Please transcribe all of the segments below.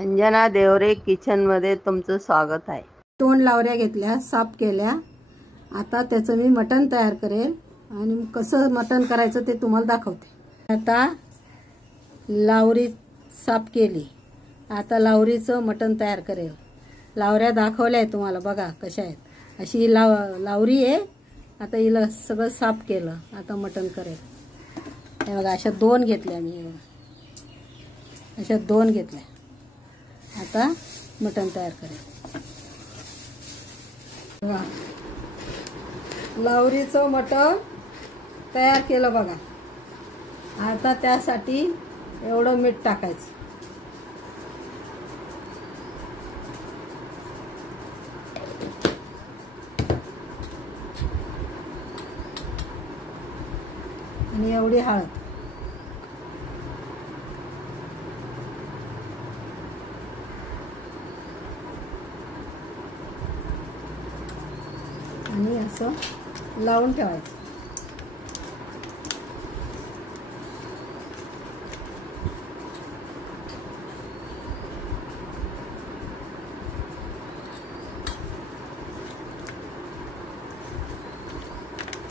Anjana Deore kitchen मध्ये तुमचं स्वागत आहे। 2 लावऱ्या घेतल्या, साफ केल्या। आता त्याचं मी मटण तयार करेल आणि कसं मटण करायचं ते तुम्हाला दाखवते। आता लावरी साफ केली, आता लावरीचं मटण तयार करेल। लावऱ्या दाखवल्या तुम्हाला, बघा कशा आहेत। अशी लावरी आहे। आता हिला सगळं साफ केलं, आता मटण करेल। हे बघा, अशा 2 घेतल्या मी, अशा 2 घेतल्या। आता मटण तयार करेल। बघा, लावरीचं मटण तयार केलं बघा। आता त्यासाठी एवढं मीठ टाकायचं। आणि एवढी हळद। आणि असं लावून ठेवायचं।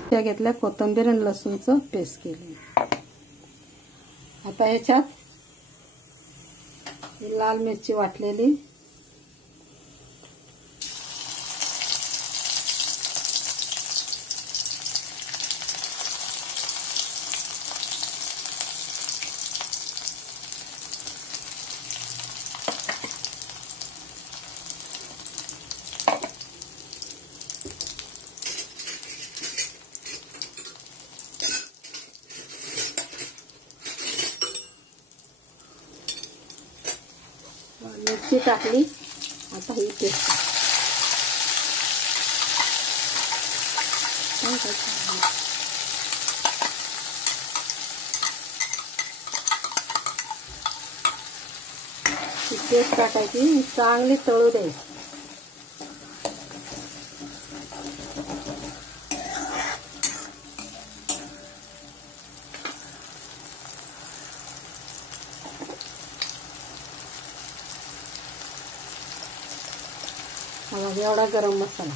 त्या घेतल्या कोथिंबीर आणि लसूणचं पेस्ट केली। आता ह्याच्यात लाल मिरची वाटलेली, मिरची टाकली। आता ही पेस्ट टाकायची, चांगली तळू द्यायची। एवढा गरम मसाला,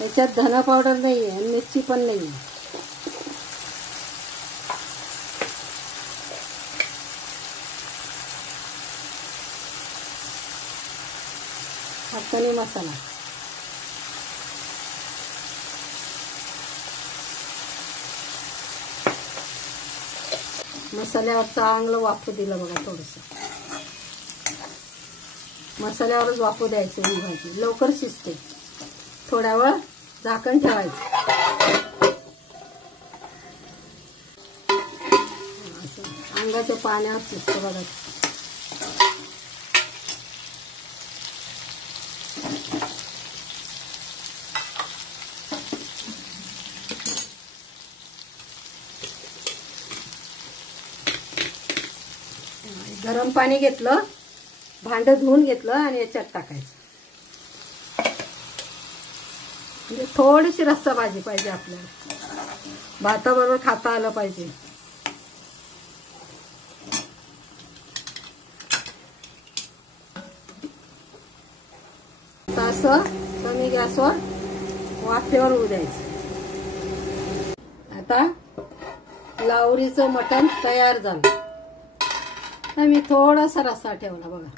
याच्यात धना पावडर नाहीये आणि मिरची पण नाहीये। हाताने मसाला, मसाल्यावर चांगलं वाफू दिलं बघा। थोडंसं मसाल्यावरच वाफू द्यायचं। ही भाजी लवकर शिजते। थोड्या वेळ झाकण ठेवायचं। अंगाच्या पाण्यावर शिजतं बघा। गरम पाणी घेतलं, भांड धुवून घेतलं आणि याच्यात टाकायचं। म्हणजे थोडीशी रस्सा भाजी पाहिजे आपल्याला, भाताबरोबर खाता आलं पाहिजे। असं कमी गॅसवर वाफेवर होऊ द्यायचं। आता लावरीचं मटण तयार झालं। मी थोडासा रस्सा ठेवला बघा,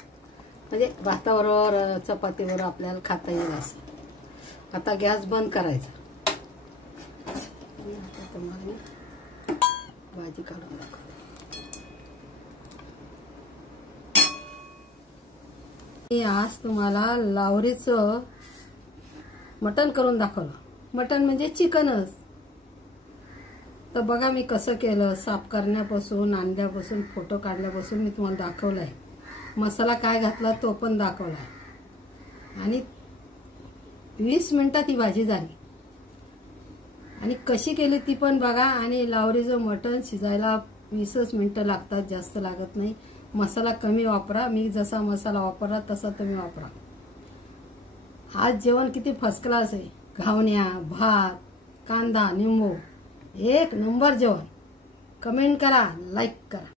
म्हणजे भाताबरोबर चपातीवर आपल्याला खाता येईल असं। आता गॅस बंद करायचा। भाजी काढून दाखव। आज तुम्हाला लावरीचं मटण करून दाखवलं। मटण म्हणजे चिकनच। तर बघा मी कसं केलं, साफ करण्यापासून, आणल्यापासून, फोटो काढल्यापासून मी तुम्हाला दाखवलंय। मसाला काय घातला तो पण दाखवलाय। आणि 20 मिनिटात ही भाजी झाली। आणि कशी केली ती पण बघा। आणि लावरीचं मटण शिजायला 20च मिनिटं लागतात, जास्त लागत नाही। मसाला कमी वापरा, मी जसा मसाला वापरला तसा तुम्ही वापरा। आज जेवण किती फर्स्ट क्लास आहे। घावण्या, भात, कांदा, निंबू, एक नंबर जेवण। कमेंट करा, लाईक करा।